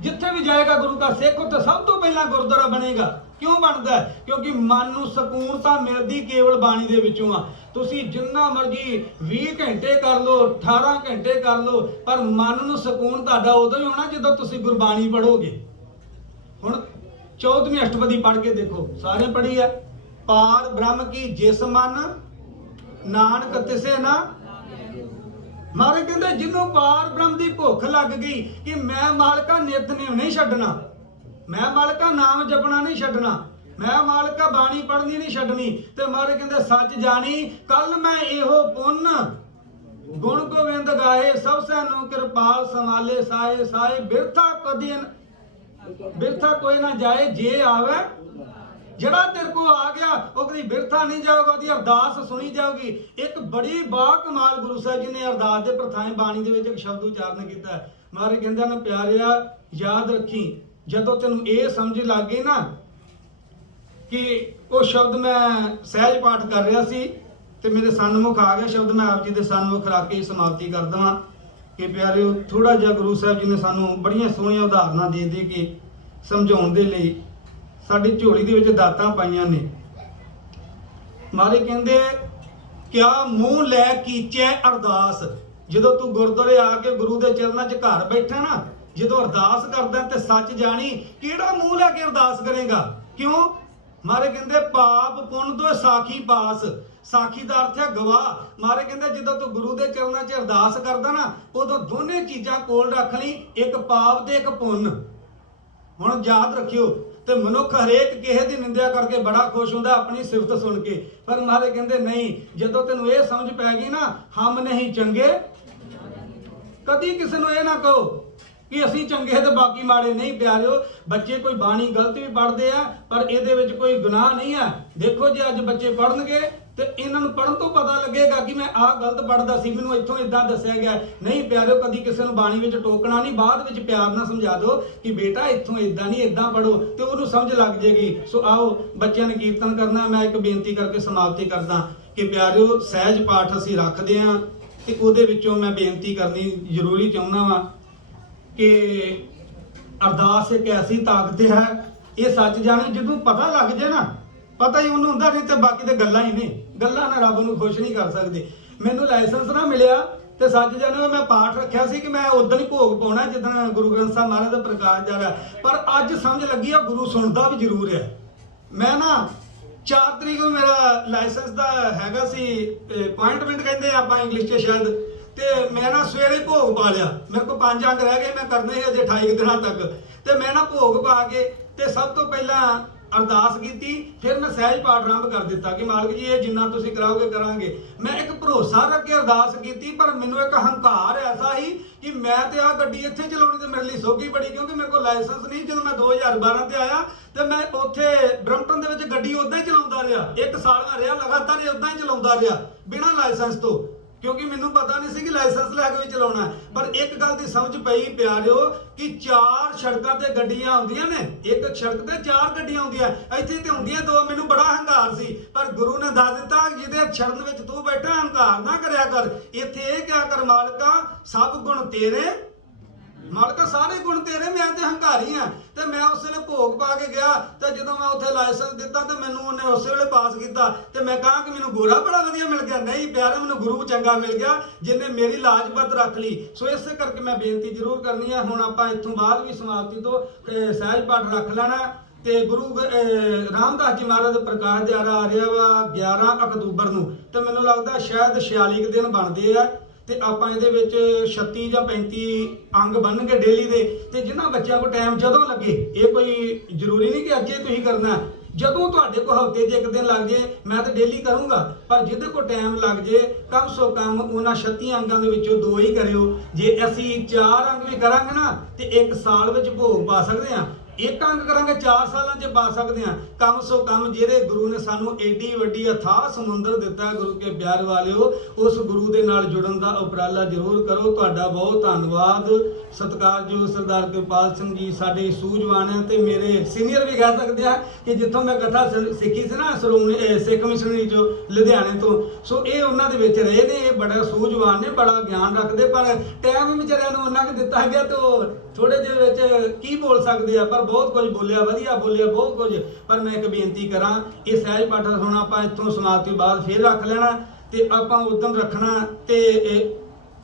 ਜਿੱਥੇ ਵੀ ਜਾਏਗਾ ਗੁਰੂ ਦਾ ਸਿੱਖ, ਉੱਥੇ ਸਭ ਤੋਂ ਪਹਿਲਾਂ ਗੁਰਦੁਆਰਾ ਬਣੇਗਾ। ਕਿਉਂ ਬਣਦਾ? ਕਿਉਂਕਿ ਮਨ ਨੂੰ ਸਕੂਨ ਤਾਂ ਮਿਲਦੀ ਕੇਵਲ ਬਾਣੀ ਦੇ ਵਿੱਚੋਂ ਆ। ਤੁਸੀਂ ਜਿੰਨਾ ਮਰਜੀ 20 ਘੰਟੇ ਕਰ ਲਓ, 18 ਘੰਟੇ ਕਰ ਲਓ, ਪਰ ਮਨ ਨੂੰ ਸਕੂਨ ਤੁਹਾਡਾ ਉਦੋਂ ਹੀ ਹੋਣਾ ਜਦੋਂ ਤੁਸੀਂ ਗੁਰਬਾਣੀ ਪੜ੍ਹੋਗੇ। ਹੁਣ 14ਵੀਂ ਅਸ਼ਟਪਦੀ ਪੜ੍ਹ ਕੇ ਦੇਖੋ, ਸਾਰੇ ਪੜ੍ਹੀ ਹੈ। ਪਾਰ ਬ੍ਰਹਮ ਕੀ ਜਿਸ ਮਨ ਨਾਨਕ ਤਿਸੇ ਨਾ। ਮਹਾਰਾਜ ਕਹਿੰਦੇ ਜਿਹਨੂੰ ਪਾਰ ਬ੍ਰਹਮ ਦੀ ਭੁੱਖ ਲੱਗ ਗਈ ਕਿ ਮੈਂ ਮਾਲਕਾ ਨਿਤਨੇਮ ਨਹੀਂ ਛੱਡਣਾ, ਮੈਂ ਮਾਲਕਾ ਨਾਮ ਜਪਣਾ ਨਹੀਂ ਛੱਡਣਾ, ਮੈਂ ਮਾਲਕਾ ਬਾਣੀ ਪੜ੍ਹਨੀ ਨਹੀਂ ਛੱਡਣੀ, ਤੇ ਮਹਾਰਾਜ ਕਹਿੰਦੇ ਸੱਚ ਜਾਣੀ ਕੱਲ ਮੈਂ ਇਹੋ ਪੁੰਨ ਗੁਣ ਗੋਬਿੰਦ ਗਾਏ ਸਭ ਸੈਨੂੰ ਕਿਰਪਾਲ ਸੰਭਾਲੇ ਸਾਏ ਸਾਏ। ਬਿਰਥਾ ਕੋਈ ਨਾ ਜਾਏ ਜੇ ਆਵੇ। ਜਿਹੜਾ ਤੇਰੇ ਕੋ ਆ ਗਿਆ ਉਹ ਕਦੀ ਬਿਰਥਾ ਨਹੀਂ ਜਾਊਗਾ, ਉਹਦੀ ਅਰਦਾਸ ਸੁਣੀ ਜਾਊਗੀ। ਇੱਕ ਬੜੀ ਬਾ ਕਮਾਲ ਗੁਰੂ ਸਾਹਿਬ ਜੀ ਨੇ ਅਰਦਾਸ ਦੇ ਪ੍ਰਥਾਏ ਬਾਣੀ ਦੇ ਵਿੱਚ ਇੱਕ ਸ਼ਬਦ ਉਚਾਰਨ ਕੀਤਾ। ਮਹਾਰਾਜ ਕਹਿੰਦੇ ਨੇ, ਪਿਆਰਿਆ ਯਾਦ ਰੱਖੀ, ਜਦੋਂ ਤੈਨੂੰ ਇਹ ਸਮਝ ਲੱਗ ਗਈ ਨਾ ਕਿ ਉਹ ਸ਼ਬਦ ਮੈਂ ਸਹਿਜ ਪਾਠ ਕਰ ਰਿਹਾ ਸੀ ਤੇ ਮੇਰੇ ਸਨਮੁਖ ਆ ਗਿਆ ਸ਼ਬਦ, ਮੈਂ ਆਪ ਜੀ ਦੇ ਸਨਮੁਖ ਰੱਖ ਕੇ ਸਮਾਪਤੀ ਕਰ ਦਵਾਂ ਕਿ ਪਿਆਰਿਓ, ਥੋੜਾ ਜਿਹਾ ਗੁਰੂ ਸਾਹਿਬ ਜੀ ਨੇ ਸਾਨੂੰ ਬੜੀਆਂ ਸੋਹਣੀਆਂ ਉਦਾਹਰਨਾਂ ਦੇ ਕੇ ਸਮਝਾਉਣ ਦੇ ਲਈ ਸਾਡੀ ਝੋਲੀ ਦੇ ਵਿੱਚ ਦਾਤਾਂ ਪਾਈਆਂ ਨੇ। ਮਹਾਰਾਜ ਕਹਿੰਦੇ, ਕਿਆ ਮੂੰਹ ਲੈ ਕੀਚੈ ਅਰਦਾਸ। ਜਦੋਂ ਤੂੰ ਗੁਰਦੁਆਰੇ ਆ ਕੇ ਗੁਰੂ ਦੇ ਚਰਨਾਂ 'ਚ ਘਰ ਬੈਠਾ ਨਾ, ਜਦੋਂ ਅਰਦਾਸ ਕਰਦਾ ਤੇ ਸੱਚ ਜਾਣੀ, ਕਿਹੜਾ ਮੂੰਹ ਲੈ ਕੇ ਅਰਦਾਸ ਕਰੇਗਾ? ਕਿਉਂ? ਮਹਾਰਾਜ ਕਹਿੰਦੇ, ਪਾਪ ਪੁੰਨ ਤੋਂ ਸਾਖੀ ਪਾਸ। ਸਾਖੀ ਦਾ ਅਰਥ ਹੈ ਗਵਾਹ। ਮਹਾਰਾਜ ਕਹਿੰਦੇ, ਜਦੋਂ ਤੂੰ ਗੁਰੂ ਦੇ ਚਰਨਾਂ 'ਚ ਅਰਦਾਸ ਕਰਦਾ ਨਾ, ਉਦੋਂ ਦੋਨੇ ਚੀਜ਼ਾਂ ਕੋਲ ਰੱਖ ਲਈ, ਇੱਕ ਪਾਪ ਤੇ ਇੱਕ ਪੁੰਨ। ਹੁਣ ਯਾਦ ਰੱਖਿਓ, ਤੇ ਮਨੁੱਖ ਹਰੇਕ ਕਿਸੇ ਦੀ ਨਿੰਦਿਆ ਕਰਕੇ ਬੜਾ ਖੁਸ਼ ਹੁੰਦਾ ਆਪਣੀ ਸਿਫਤ ਸੁਣ ਕੇ, ਪਰ ਮਹਾਰਾਜ ਕਹਿੰਦੇ ਨਹੀਂ, ਜਦੋਂ ਤੈਨੂੰ ਇਹ ਸਮਝ ਪੈ ਗਈ ਨਾ, ਹਮ ਨਹੀਂ ਚੰਗੇ। ਕਦੀ ਕਿਸੇ ਨੂੰ ਇਹ ਨਾ ਕਹੋ ਕਿ ਅਸੀਂ ਚੰਗੇ ਤੇ ਬਾਕੀ ਮਾੜੇ। ਨਹੀਂ ਪਿਆਰਿਓ, ਬੱਚੇ ਕੋਈ ਬਾਣੀ ਗਲਤ ਵੀ ਪੜ੍ਹਦੇ ਆ, ਪਰ ਇਹਦੇ ਵਿੱਚ ਕੋਈ ਗੁਨਾਹ ਨਹੀਂ ਆ। ਦੇਖੋ, ਜੇ ਅੱਜ ਬੱਚੇ ਪੜ੍ਹਨਗੇ ਤੇ ਇਹਨਾਂ ਨੂੰ ਪੜ੍ਹਨ ਤੋਂ ਪਤਾ ਲੱਗੇਗਾ ਕਿ ਮੈਂ ਆਹ ਗਲਤ ਪੜ੍ਹਦਾ ਸੀ, ਮੈਨੂੰ ਇੱਥੋਂ ਇਦਾਂ ਦੱਸਿਆ ਗਿਆ। ਨਹੀਂ ਪਿਆਰਿਓ, ਕਦੀ ਕਿਸੇ ਨੂੰ ਬਾਣੀ ਵਿੱਚ ਟੋਕਣਾ ਨਹੀਂ, ਬਾਅਦ ਵਿੱਚ ਪਿਆਰ ਨਾਲ ਸਮਝਾ ਦਿਓ ਕਿ ਬੇਟਾ ਇੱਥੋਂ ਇਦਾਂ ਨਹੀਂ, ਇਦਾਂ ਪੜ੍ਹੋ, ਤੇ ਉਹਨੂੰ ਸਮਝ ਲੱਗ ਜਾਏਗੀ। ਸੋ ਆਓ, ਬੱਚਿਆਂ ਨੇ ਕੀਰਤਨ ਕਰਨਾ। ਮੈਂ ਇੱਕ ਬੇਨਤੀ ਕਰਕੇ ਸਮਾਪਤੀ ਕਰਦਾ ਕਿ ਪਿਆਰਿਓ, ਸਹਿਜ ਪਾਠ ਅਸੀਂ ਰੱਖਦੇ ਹਾਂ ਤੇ ਉਹਦੇ ਵਿੱਚੋਂ ਮੈਂ ਬੇਨਤੀ ਕਰਨੀ ਜ਼ਰੂਰੀ ਚਾਹੁੰਦਾ ਵਾਂ ਕਿ ਅਰਦਾਸ ਇੱਕ ਐਸੀ ਤਾਕਤ ਹੈ, ਇਹ ਸੱਚ ਜਾਣੇ ਜਿਹਨੂੰ ਪਤਾ ਲੱਗ ਜਾਏ ਨਾ, ਪਤਾ ਹੀ ਉਹਨੂੰ ਹੁੰਦਾ, ਨਹੀਂ ਤੇ ਬਾਕੀ ਤੇ ਗੱਲਾਂ ਹੀ ਨੇ। ਗੱਲਾਂ ਨਾਲ ਰੱਬ ਨੂੰ ਖੁਸ਼ ਨਹੀਂ ਕਰ ਸਕਦੇ। ਮੈਨੂੰ ਲਾਇਸੈਂਸ ਨਾ ਮਿਲਿਆ ਤੇ ਸੱਚ ਜਾਣੇ ਮੈਂ ਪਾਠ ਰੱਖਿਆ ਸੀ ਕਿ ਮੈਂ ਉਦੋਂ ਹੀ ਭੋਗ ਪਾਉਣਾ ਜਿੱਦਣ ਗੁਰੂ ਗ੍ਰੰਥ ਸਾਹਿਬ ਮਹਾਰਾਜ ਦਾ ਪ੍ਰਕਾਸ਼ ਜਾ ਰਿਹਾ, ਪਰ ਅੱਜ ਸਮਝ ਲੱਗੀ ਆ ਗੁਰੂ ਸੁਣਦਾ ਵੀ ਜ਼ਰੂਰ ਹੈ। ਮੈਂ ਨਾ 4 ਤਰੀਕ ਨੂੰ ਮੇਰਾ ਲਾਇਸੈਂਸ ਦਾ ਹੈਗਾ ਸੀ, ਅਪਾਇੰਟਮੈਂਟ ਕਹਿੰਦੇ ਆਪਾਂ ਇੰਗਲਿਸ਼ 'ਚ ਸ਼ਾਇਦ, ਤੇ ਮੈਂ ਨਾ ਸਵੇਰੇ ਭੋਗ ਪਾ ਲਿਆ। ਮੇਰੇ ਕੋਲ 5 ਅੰਕ ਰਹਿ ਗਏ, ਮੈਂ ਕਰਨੇ ਸੀ ਅਜੇ 28 ਦਿਨਾਂ ਤੱਕ, ਤੇ ਮੈਂ ਨਾ ਭੋਗ ਪਾ ਕੇ ਤੇ ਸਭ ਤੋਂ ਪਹਿਲਾਂ ਅਰਦਾਸ ਕੀਤੀ। ਫਿਰ ਮੈਂ ਸਹਿਜ ਪਾਠ ਆਰੰਭ ਕਰ ਦਿੱਤਾ ਕਿ ਮਾਲਕ ਜੀ ਇਹ ਜਿੰਨਾ ਤੁਸੀਂ ਕਰਾਓਗੇ ਕਰਾਂਗੇ। ਮੈਂ ਇੱਕ ਭਰੋਸਾ ਰੱਖ ਕੇ ਅਰਦਾਸ ਕੀਤੀ, ਪਰ ਮੈਨੂੰ ਇੱਕ ਹੰਕਾਰ ਐਸਾ ਹੀ ਕਿ ਮੈਂ ਤੇ ਆ ਗੱਡੀ ਇੱਥੇ ਚਲਾਉਣੀ ਤੇ ਮੇਰੇ ਲਈ ਸੌਖੀ ਬੜੀ, ਕਿਉਂਕਿ ਮੇਰੇ ਕੋਲ ਲਾਇਸੈਂਸ ਨਹੀਂ। ਜਦੋਂ ਮੈਂ 2012 ਤੇ ਆਇਆ ਤੇ ਮੈਂ ਉੱਥੇ ਬਰੰਪਟਨ ਦੇ ਵਿੱਚ ਗੱਡੀ ਉਦਾਂ ਹੀ ਚਲਾਉਂਦਾ ਰਿਹਾ, 1 ਸਾਲ ਮੈਂ ਰਿਹਾ ਲਗਾਤਾਰ ਉਦਾਂ ਹੀ ਚਲਾਉਂਦਾ ਰਿਹਾ ਬਿਨਾਂ ਲਾਇਸੈਂਸ ਤੋਂ, ਕਿਉਂਕਿ ਮੈਨੂੰ ਪਤਾ ਨਹੀਂ ਸੀ ਕਿ ਲਾਇਸੈਂਸ ਲੈ ਕੇ ਵੀ ਚਲਾਉਣਾ। ਪਰ ਇੱਕ ਗੱਲ ਦੀ ਸਮਝ ਪਈ ਪਿਆਰਿਓ ਕਿ 4 ਸੜਕਾਂ ਤੇ ਗੱਡੀਆਂ ਆਉਂਦੀਆਂ ਨੇ, ਇੱਕ ਸੜਕ ਤੇ 4 ਗੱਡੀਆਂ ਆਉਂਦੀਆਂ, ਇੱਥੇ ਤੇ ਹੁੰਦੀਆਂ 2। ਮੈਨੂੰ ਬੜਾ ਹੰਕਾਰ ਸੀ, ਪਰ ਗੁਰੂ ਨੇ ਦੱਸ ਦਿੱਤਾ ਜਿਹਦੇ ਸ਼ਰਨ ਵਿੱਚ ਤੂੰ ਬੈਠਾ ਹੰਕਾਰ ਨਾ ਕਰਿਆ ਕਰ। ਇੱਥੇ ਇਹ ਕਿਆ ਕਰ, ਮਾਲਕਾ ਸਭ ਗੁਣ ਤੇਰੇ, ਮਾਲਕਾ ਸਾਰੇ ਗੁਣ ਤੇਰੇ, ਮੈਂ ਤੇ ਹੰਕਾਰੀ ਆ। ਤੇ ਮੈਂ ਉਸ ਵੇਲੇ ਭੋਗ ਪਾ ਕੇ ਗਿਆ ਤੇ ਜਦੋਂ ਮੈਂ ਉੱਥੇ ਲਾਇਸੈਂਸ ਦਿੱਤਾ ਤੇ ਮੈਨੂੰ ਉਹਨੇ ਉਸੇ ਵੇਲੇ ਪਾਸ ਕੀਤਾ। ਤੇ ਮੈਂ ਕਹਾਂ ਕਿ ਮੈਨੂੰ ਗੋਰਾ ਬੜਾ ਵਧੀਆ ਮਿਲ ਗਿਆ, ਨਹੀਂ ਪਿਆਰੇ ਮੈਨੂੰ ਗੁਰੂ ਚੰਗਾ ਮਿਲ ਗਿਆ ਜਿਹਨੇ ਮੇਰੀ ਲਾਜਪਤ ਰੱਖ ਲਈ। ਸੋ ਇਸੇ ਕਰਕੇ ਮੈਂ ਬੇਨਤੀ ਜ਼ਰੂਰ ਕਰਨੀ ਹੈ। ਹੁਣ ਆਪਾਂ ਇੱਥੋਂ ਬਾਅਦ ਵੀ ਸਮਾਪਤੀ ਤੋਂ ਸਹਿਜ ਪਾਠ ਰੱਖ ਲੈਣਾ ਤੇ ਗੁਰੂ ਰਾਮਦਾਸ ਜੀ ਮਹਾਰਾਜ ਦਾ ਪ੍ਰਕਾਸ਼ ਦਿਹਾੜਾ ਆ ਰਿਹਾ ਵਾ 11 ਅਕਤੂਬਰ ਨੂੰ, ਤੇ ਮੈਨੂੰ ਲੱਗਦਾ ਸ਼ਾਇਦ 46 ਦਿਨ ਬਣਦੇ ਆ ਤੇ ਆਪਾਂ ਇਹਦੇ ਵਿੱਚ 36 ਜਾਂ 35 ਅੰਗ ਬਣਨਗੇ ਡੇਲੀ ਦੇ। ਤੇ ਜਿਨ੍ਹਾਂ ਬੱਚਿਆਂ ਕੋਲ ਟਾਈਮ ਜਦੋਂ ਲੱਗੇ, ਇਹ ਕੋਈ ਜ਼ਰੂਰੀ ਨਹੀਂ ਕਿ ਅੱਜੇ ਤੁਸੀਂ ਕਰਨਾ, ਜਦੋਂ ਤੁਹਾਡੇ ਕੋਲ ਹਫ਼ਤੇ 'ਚ 1 ਦਿਨ ਲੱਗ ਜੇ ਮੈਂ ਤਾਂ ਡੇਲੀ ਕਰੂੰਗਾ, ਪਰ ਜਿਹਦੇ ਕੋਲ ਟਾਈਮ ਲੱਗ ਜੇ ਕਮ ਸੋ ਕਮ ਉਹਨਾਂ 36 ਅੰਗਾਂ ਦੇ ਵਿੱਚੋਂ 2 ਹੀ ਕਰਿਓ। ਜੇ ਅਸੀਂ 4 ਅੰਗ ਵੀ ਕਰਾਂਗੇ ਨਾ ਤੇ 1 ਸਾਲ ਵਿੱਚ ਭੋਗ ਪਾ ਸਕਦੇ ਹਾਂ, 1 ਅੰਗ ਕਰਾਂਗੇ 4 ਸਾਲਾਂ 'ਚ ਪਾ ਸਕਦੇ ਹਾਂ। ਕਮ ਸੋ ਕਮ ਜਿਹੜੇ ਗੁਰੂ ਨੇ ਸਾਨੂੰ ਏਡੀ ਵੱਡੀ ਅਥਾਹ ਸਮੁੰਦਰ ਦਿੱਤਾ, ਗੁਰੂ ਕੇ ਪਿਆਰ ਵਾਲਿਓ, ਉਸ ਗੁਰੂ ਦੇ ਨਾਲ ਜੁੜਨ ਦਾ ਉਪਰਾਲਾ ਜ਼ਰੂਰ ਕਰੋ। ਤੁਹਾਡਾ ਬਹੁਤ ਧੰਨਵਾਦ। ਸਤਿਕਾਰਯੋਗ ਸਰਦਾਰ ਕਿਰਪਾਲ ਸਿੰਘ ਜੀ ਸਾਡੇ ਸੂਝਵਾਨ ਹੈ ਤੇ ਮੇਰੇ ਸੀਨੀਅਰ ਵੀ ਕਹਿ ਸਕਦੇ ਆ ਕਿ ਜਿੱਥੋਂ ਮੈਂ ਕਥਾ ਸਿੱਖੀ ਸੀ ਨਾ ਸ਼੍ਰੋਮਣੀ ਸਿੱਖ ਮਿਸ਼ਨਰੀ ਚੋਂ ਲੁਧਿਆਣੇ ਤੋਂ, ਸੋ ਇਹ ਉਹਨਾਂ ਦੇ ਵਿੱਚ ਰਹੇ ਨੇ। ਇਹ ਬੜਾ ਸੂਝਵਾਨ ਨੇ, ਬੜਾ ਗਿਆਨ ਰੱਖਦੇ, ਪਰ ਟਾਈਮ ਵਿਚਾਰਿਆਂ ਨੂੰ ਉਹਨਾਂ ਕੁ ਦਿੱਤਾ ਗਿਆ ਤੇ ਥੋੜੇ ਜਿਹੇ ਵਿੱਚ ਕੀ ਬੋਲ ਸਕਦੇ ਆ, ਪਰ ਬਹੁਤ ਕੁਝ ਬੋਲਿਆ, ਵਧੀਆ ਬੋਲਿਆ ਬਹੁਤ ਕੁਝ। ਪਰ ਮੈਂ ਇੱਕ ਬੇਨਤੀ ਕਰਾਂ, ਇਹ ਸਹਿਜ ਪਾਠ ਹੁਣ ਆਪਾਂ ਇੱਥੋਂ ਸਮਾਪਤੀ ਬਾਅਦ ਫਿਰ ਰੱਖ ਲੈਣਾ ਤੇ ਆਪਾਂ ਉਦੋਂ ਰੱਖਣਾ ਤੇ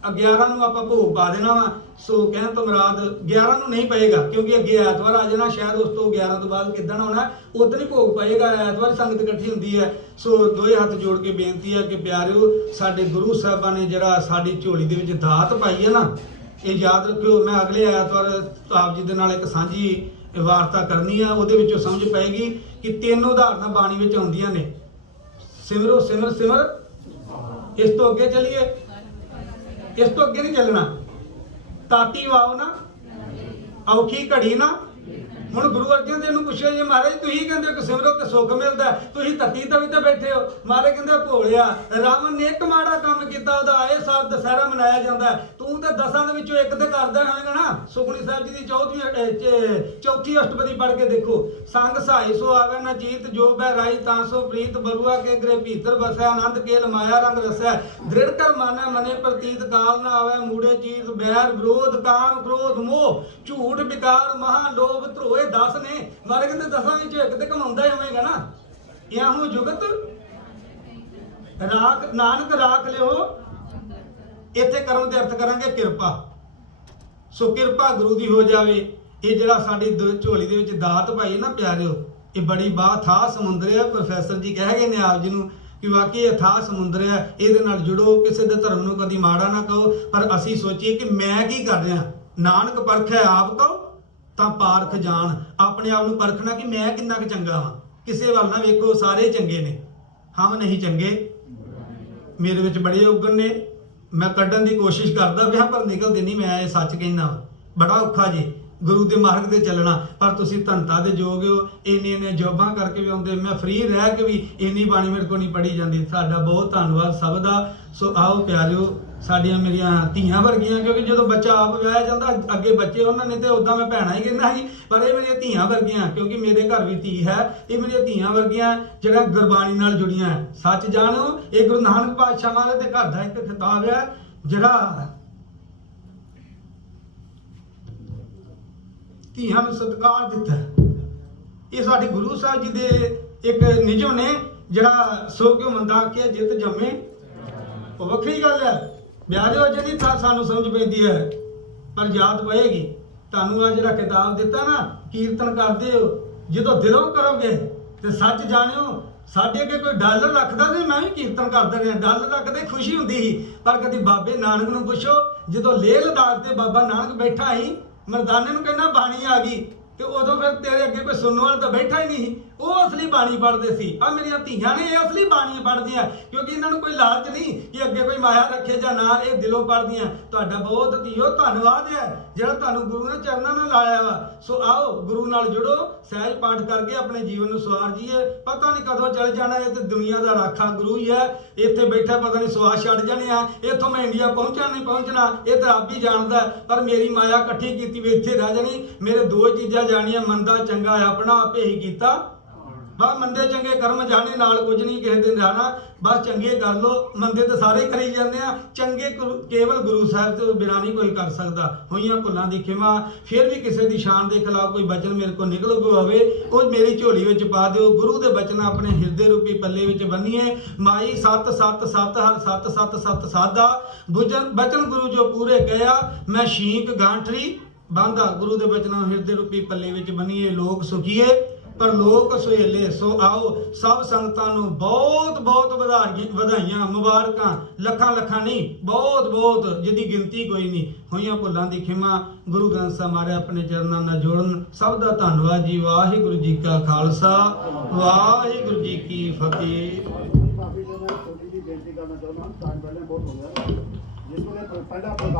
11 ਨੂੰ ਆਪਾਂ ਭੋਗ ਪਾ ਦੇਣਾ ਵਾ। ਸੋ ਕਹਿਣ ਤੋਂ ਮੁਰਾਦ 11 ਨੂੰ ਨਹੀਂ ਪਏਗਾ, ਕਿਉਂਕਿ ਅੱਗੇ ਐਤਵਾਰ ਆ ਜਾਣਾ, ਸ਼ਾਇਦ ਉਸ ਤੋਂ 11 ਤੋਂ ਬਾਅਦ ਕਿੱਦਣ ਆਉਣਾ ਉਦੋਂ ਹੀ ਭੋਗ ਪਏਗਾ, ਐਤਵਾਰ ਸੰਗਤ ਇਕੱਠੀ ਹੁੰਦੀ ਹੈ। ਸੋ ਦੋਏ ਹੱਥ ਜੋੜ ਕੇ ਬੇਨਤੀ ਹੈ ਕਿ ਪਿਆਰਿਓ ਸਾਡੇ ਗੁਰੂ ਸਾਹਿਬਾਂ ਨੇ ਜਿਹੜਾ ਸਾਡੀ ਝੋਲੀ ਦੇ ਵਿੱਚ ਦਾਤ ਪਾਈ ਹੈ ਨਾ, ਇਹ ਯਾਦ ਰੱਖਿਓ। ਮੈਂ ਅਗਲੇ ਐਤਵਾਰ ਆਪ ਜੀ ਦੇ ਨਾਲ ਇੱਕ ਸਾਂਝੀ ਵਾਰਤਾ ਕਰਨੀ ਆ, ਉਹਦੇ ਵਿੱਚੋਂ ਸਮਝ ਪਏਗੀ ਕਿ 3 ਉਦਾਹਰਨਾਂ ਬਾਣੀ ਵਿੱਚ ਆਉਂਦੀਆਂ ਨੇ, ਸਿਮਰੋ ਸਿਮਰ ਸਿਮਰ। ਇਸ ਤੋਂ ਅੱਗੇ ਚੱਲੀਏ, ਇਸ ਤੋਂ ਅੱਗੇ ਨਹੀਂ ਚੱਲਣਾ। ਤਾਤੀ ਵਾਵ ਨਾ ਔਖੀ ਘੜੀ ਨਾ। ਹੁਣ ਗੁਰੂ ਅਰਜਨ ਦੇਵ ਨੂੰ ਪੁੱਛਿਆ ਜੀ ਮਹਾਰਾਜ ਤੁਸੀਂ ਕਹਿੰਦੇ ਕਿ ਸਿਮਰੋ ਤੇ ਸੁੱਖ ਮਿਲਦਾ, ਤੁਸੀਂ ਤੱਤੀ ਤਵੀ ਤੇ ਬੈਠੇ ਹੋ। ਮਹਾਰਾਜ ਕਹਿੰਦੇ ਭੋਲਿਆ, ਰਾਵਣ ਨੇ ਇੱਕ ਮਾੜਾ ਕੰਮ ਕੀਤਾ, ਉਹਦਾ ਇਹ ਸਾਲ ਦੁਸਹਿਰਾ ਮਨਾਇਆ ਜਾਂਦਾ, ਤੂੰ ਤਾਂ 10 ਦੇ ਵਿੱਚੋਂ 1 ਤੇ ਕਰਦਾ ਹੋਵੇਗਾ ਨਾ। ਸੁਖਮਨੀ ਸਾਹਿਬ ਜੀ ਦੀ ਚੌਥੀ ਅਸ਼ਟਪਦੀ ਪੜ੍ਹ ਕੇ ਦੇਖੋ, ਸੰਗ ਸਹਾਈ ਸੋ ਆਵੇ ਨਾ ਚੀਤ ਜੋ ਬਹਿ ਰਾਈ ਤਾਂ ਸੋ ਪ੍ਰੀਤ ਬਲੂਆ ਕੇ ਗ੍ਰਹਿ ਭੀਤਰ ਬਸੈ ਆਨੰਦ ਕੇਲ ਮਾਇਆ ਰੰਗ ਰਸੈ ਦ੍ਰਿੜ ਕਰ ਮਾਨੈ ਮਨੇ ਪ੍ਰਤੀਤ ਕਾਲ ਨਾ ਆਵੇ ਮੂੜੇ ਚੀਤ ਬੈਰ ਵਿਰੋਧ ਕਾਮ ਕ੍ਰੋਧ ਮੋਹ ਝੂਠ ਵਿਕਾਰ ਮਹਾ ਲੋਭ ਧਰੋਏ 10 ਨੇ। ਮਾਰੇ ਕਹਿੰਦੇ 10 ਵਿੱਚੋਂ 1 ਤੇ ਕਮਾਉਂਦਾ ਹੀ ਹੋਵੇਗਾ ਨਾ। ਇਹੋ ਜੁਗਤ ਰਾਖ ਨਾਨਕ ਰਾਖ ਲਿਓ। ਇੱਥੇ ਕਰਮ ਦੇ ਅਰਥ ਕਰਾਂਗੇ ਕਿਰਪਾ। ਸੋ ਕਿਰਪਾ ਗੁਰੂ ਦੀ ਹੋ ਜਾਵੇ। ਇਹ ਜਿਹੜਾ ਸਾਡੀ ਝੋਲੀ ਦੇ ਵਿੱਚ ਦਾਤ ਪਾਈ ਨਾ ਪਿਆਰਿਓ, ਇਹ ਬੜੀ ਬਾਥਾਹ ਸਮੁੰਦਰ ਹੈ। ਪ੍ਰੋਫੈਸਰ ਜੀ ਕਹਿ ਗਏ ਨੇ ਆਪ ਜੀ ਨੂੰ ਕਿ ਵਾਕਈ ਅਥਾਹ ਸਮੁੰਦਰ ਹੈ, ਇਹਦੇ ਨਾਲ ਜੁੜੋ। ਕਿਸੇ ਦੇ ਧਰਮ ਨੂੰ ਕਦੀ ਮਾੜਾ ਨਾ ਕਹੋ, ਪਰ ਅਸੀਂ ਸੋਚੀਏ ਕਿ ਮੈਂ ਕੀ ਕਰ ਰਿਹਾ। ਨਾਨਕ ਪਰਖੈ ਆਪ ਕਹੋ ਤਾਂ ਪਾਰਖ ਜਾਣ। ਆਪਣੇ ਆਪ ਨੂੰ ਪਰਖਣਾ ਕਿ ਮੈਂ ਕਿੰਨਾ ਕੁ ਚੰਗਾ ਹਾਂ। ਕਿਸੇ ਵੱਲ ਨਾ ਵੇਖੋ, ਸਾਰੇ ਚੰਗੇ ਨੇ, ਹਮ ਨਹੀਂ ਚੰਗੇ, ਮੇਰੇ ਵਿੱਚ ਬੜੇ ਔਗਣ ਨੇ, ਮੈਂ ਕੱਢਣ ਦੀ ਕੋਸ਼ਿਸ਼ ਕਰਦਾ ਪਿਆ ਪਰ ਨਿਕਲਦੇ ਨਹੀਂ। ਮੈਂ ਇਹ ਸੱਚ ਕਹਿੰਦਾ, ਬੜਾ ਔਖਾ ਜੀ ਗੁਰੂ ਦੇ ਮਾਰਗ ਤੇ ਚੱਲਣਾ। ਪਰ ਤੁਸੀਂ ਧੰਤਾ ਦੇ ਯੋਗ ਹੋ, ਇੰਨੇ ਜੋਬਾਂ ਕਰਕੇ ਵੀ ਆਉਂਦੇ, ਮੈਂ ਫ੍ਰੀ ਰਹਿ ਕੇ ਵੀ ਇੰਨੀ ਬਾਣੀ ਮੇਰੇ ਕੋਲ ਨਹੀਂ ਪੜ੍ਹੀ ਜਾਂਦੀ। ਸਾਡਾ ਬਹੁਤ ਧੰਨਵਾਦ ਸਭ ਦਾ। ਸੋ ਆਓ ਪਿਆਰਿਓ, ਸਾਡੀਆਂ ਮੇਰੀਆਂ ਧੀਆਂ ਵਰਗੀਆਂ, ਕਿਉਂਕਿ ਜਦੋਂ ਬੱਚਾ ਆਪ ਵਿਆਹਿਆ ਜਾਂਦਾ ਅੱਗੇ ਬੱਚੇ ਉਹਨਾਂ ਨੇ ਤੇ ਉਦਾਂ ਮੈਂ ਭੈਣਾਂ ਹੀ ਕਹਿੰਦਾ ਸੀ, ਪਰ ਇਹ ਮੇਰੀਆਂ ਧੀਆਂ ਵਰਗੀਆਂ, ਕਿਉਂਕਿ ਮੇਰੇ ਘਰ ਵੀ ਧੀ ਹੈ। ਇਹ ਮੇਰੀਆਂ ਧੀਆਂ ਵਰਗੀਆਂ ਜਿਹੜਾ ਗੁਰਬਾਣੀ ਨਾਲ ਜੁੜੀਆਂ। ਸੱਚ ਜਾਣੋ, ਇਹ ਗੁਰੂ ਨਾਨਕ ਪਾਤਸ਼ਾਹ ਮਹਾਰਾਜ ਦੇ ਘਰ ਦਾ ਇੱਕ ਖਿਤਾਬ ਹੈ ਜਿਹੜਾ ਧੀਆਂ ਨੂੰ ਸਤਿਕਾਰ ਦਿੱਤਾ। ਇਹ ਸਾਡੇ ਗੁਰੂ ਸਾਹਿਬ ਜੀ ਦੇ ਇੱਕ ਨਿਯਮ ਨੇ, ਜਿਹੜਾ ਸੋ ਕਿਉ ਮੰਦਾ ਆਖਿਆ ਜਿੱਤ ਜੰਮੇ। ਉਹ ਵੱਖਰੀ ਗੱਲ ਹੈ, ਵਿਆਜੋ ਜਿਹੜੀ ਤਾਂ ਸਾਨੂੰ ਸਮਝ ਪੈਂਦੀ ਹੈ, ਪਰ ਯਾਦ ਪਏਗੀ। ਤੁਹਾਨੂੰ ਆ ਜਿਹੜਾ ਕਿਤਾਬ ਦਿੱਤਾ ਨਾ, ਕੀਰਤਨ ਕਰਦੇ ਹੋ, ਜਦੋਂ ਦਿਲੋਂ ਕਰੋਗੇ ਤੇ ਸੱਚ ਜਾਣਿਓ। ਸਾਡੇ ਅੱਗੇ ਕੋਈ ਡਾਲਰ ਰੱਖਦਾ ਸੀ, ਮੈਂ ਵੀ ਕੀਰਤਨ ਕਰਦਾ ਰਿਹਾ। ਡਾਲਰ ਰੱਖਦੇ ਖੁਸ਼ੀ ਹੁੰਦੀ ਸੀ, ਪਰ ਕਦੀ ਬਾਬੇ ਨਾਨਕ ਨੂੰ ਪੁੱਛੋ, ਜਦੋਂ ਲੇਹ ਲਦਾਖ ਤੇ ਬਾਬਾ ਨਾਨਕ ਬੈਠਾ ਸੀ, ਮਰਦਾਨੇ ਨੂੰ ਕਹਿੰਦਾ ਬਾਣੀ ਆ ਗਈ, ਤੇ ਉਦੋਂ ਫਿਰ ਤੇਰੇ ਅੱਗੇ ਕੋਈ ਸੁਣਨ ਵਾਲਾ ਤਾਂ ਬੈਠਾ ਹੀ ਨਹੀਂ। ਉਹ ਅਸਲੀ ਬਾਣੀ ਪੜ੍ਹਦੇ ਸੀ। ਆ ਮੇਰੀਆਂ ਧੀਆਂ ਨੇ, ਇਹ ਅਸਲੀ ਬਾਣੀਆਂ ਪੜ੍ਹਦੀਆਂ, ਕਿਉਂਕਿ ਇਹਨਾਂ ਨੂੰ ਕੋਈ ਲਾਲਚ ਨਹੀਂ ਕਿ ਅੱਗੇ ਕੋਈ ਮਾਇਆ ਰੱਖੇ ਜਾਂ ਨਾ, ਇਹ ਦਿਲੋਂ ਪੜ੍ਹਦੀਆਂ। ਤੁਹਾਡਾ ਬਹੁਤ ਧੀਓ ਧੰਨਵਾਦ ਹੈ ਜਿਹੜਾ ਤੁਹਾਨੂੰ ਗੁਰੂ ਨੇ ਚਰਨਾਂ ਨਾਲ ਲਾਇਆ ਵਾ। ਸੋ ਆਓ ਗੁਰੂ ਨਾਲ ਜੁੜੋ, ਸਹਿਜ ਪਾਠ ਕਰਕੇ ਆਪਣੇ ਜੀਵਨ ਨੂੰ ਸਵਾਰ ਜੀਏ। ਪਤਾ ਨਹੀਂ ਕਦੋਂ ਚਲ ਜਾਣਾ, ਇਹ ਤੇ ਦੁਨੀਆ ਦਾ ਰਾਖਾ ਗੁਰੂ ਹੀ ਹੈ। ਇੱਥੇ ਬੈਠਾ ਪਤਾ ਨਹੀਂ ਸਵਾਸ ਛੱਡ ਜਾਣੇ ਆ, ਇੱਥੋਂ ਮੈਂ ਇੰਡੀਆ ਪਹੁੰਚਣਾ ਨਹੀਂ ਪਹੁੰਚਣਾ, ਇਹ ਤਾਂ ਆਪ ਹੀ ਜਾਣਦਾ। ਪਰ ਮੇਰੀ ਮਾਇਆ ਇਕੱਠੀ ਕੀਤੀ ਵੀ ਇੱਥੇ ਰਹਿ ਜਾਣੀ। ਮੇਰੇ ਦੋ ਚੀਜ਼ਾਂ ਜਾਣੀਆਂ, ਮੰਦਾ ਚੰਗਾ ਆਪਣਾ ਆਪੇ ਹੀ ਕੀਤਾ। ਬਸ ਮੰਦੇ ਚੰਗੇ ਕਰਮ ਜਾਣੇ, ਨਾਲ ਕੁਝ ਨਹੀਂ ਕਿਸੇ ਦੇ ਰਹਿਣਾ। ਬਸ ਚੰਗੇ ਕਰ ਲੋ, ਮੰਦੇ ਤਾਂ ਸਾਰੇ ਕਰੀ ਜਾਂਦੇ ਆ, ਚੰਗੇ ਕੇਵਲ ਗੁਰੂ ਸਾਹਿਬ ਤੋਂ ਬਿਨਾਂ ਨਹੀਂ ਕੋਈ ਕਰ ਸਕਦਾ। ਹੋਈਆਂ ਭੁੱਲਾਂ ਦੀ ਖਿਮਾ। ਫਿਰ ਵੀ ਕਿਸੇ ਦੀ ਸ਼ਾਨ ਦੇ ਖਿਲਾਫ ਕੋਈ ਬਚਨ ਮੇਰੇ ਕੋਲ ਨਿਕਲ ਹੋਵੇ, ਉਹ ਮੇਰੀ ਝੋਲੀ ਵਿੱਚ ਪਾ ਦਿਓ। ਗੁਰੂ ਦੇ ਬਚਨ ਆਪਣੇ ਹਿਰਦੇ ਰੂਪੀ ਪੱਲੇ ਵਿੱਚ ਬੰਨੀਏ। ਮਾਈ ਸਤ ਸਤ ਸਤ ਹਰ ਸਤ ਸਤ ਸਤ ਸਾਦਾ, ਬਚਨ ਗੁਰੂ ਜੋ ਪੂਰੇ ਗਿਆ, ਮੈਂ ਸ਼ੀਕ ਗਾਂਠਰੀ ਬਾਂਧਾ। ਗੁਰੂ ਦੇ ਬਚਨਾਂ ਨੂੰ ਹਿਰਦੇ ਰੂਪੀ ਪੱਲੇ ਵਿੱਚ ਬੰਨੀਏ। ਲੋਕ ਸੁਖੀਏ ਪਰ ਲੋਕ ਸੁਹੇਲੇ। ਸੋ ਆਓ ਸਭ ਸੰਗਤਾਂ ਨੂੰ ਬਹੁਤ ਬਹੁਤ ਵਧਾਈਆਂ, ਮੁਬਾਰਕਾਂ, ਲੱਖਾਂ ਲੱਖਾਂ ਨਹੀਂ, ਬਹੁਤ ਬਹੁਤ, ਜਿਹਦੀ ਗਿਣਤੀ ਕੋਈ ਨਹੀਂ। ਹੋਈਆਂ ਭੁੱਲਾਂ ਦੀ ਖਿਮਾ। ਗੁਰੂ ਗ੍ਰੰਥ ਸਾਹਿਬ ਮਾਰੇ ਆਪਣੇ ਚਰਨਾਂ ਨਾਲ ਜੋੜਨ। ਸਭ ਦਾ ਧੰਨਵਾਦ ਜੀ। ਵਾਹਿਗੁਰੂ ਜੀ ਕਾ ਖਾਲਸਾ, ਵਾਹਿਗੁਰੂ ਜੀ ਕੀ ਫਤਿਹ। ਕਾਫੀ ਜੋ ਮੈਂ ਛੋਟੀ ਜਿਹੀ ਬੇਨਤੀ ਕਰਨਾ ਚਾਹੁੰਦਾ ਹਾਂ, ਟਾਈਮ ਪਹਿਲੇ ਬਹੁਤ ਹੋ ਗਿਆ। ਜਿਸ ਵੇਲੇ ਪਹਿਲਾ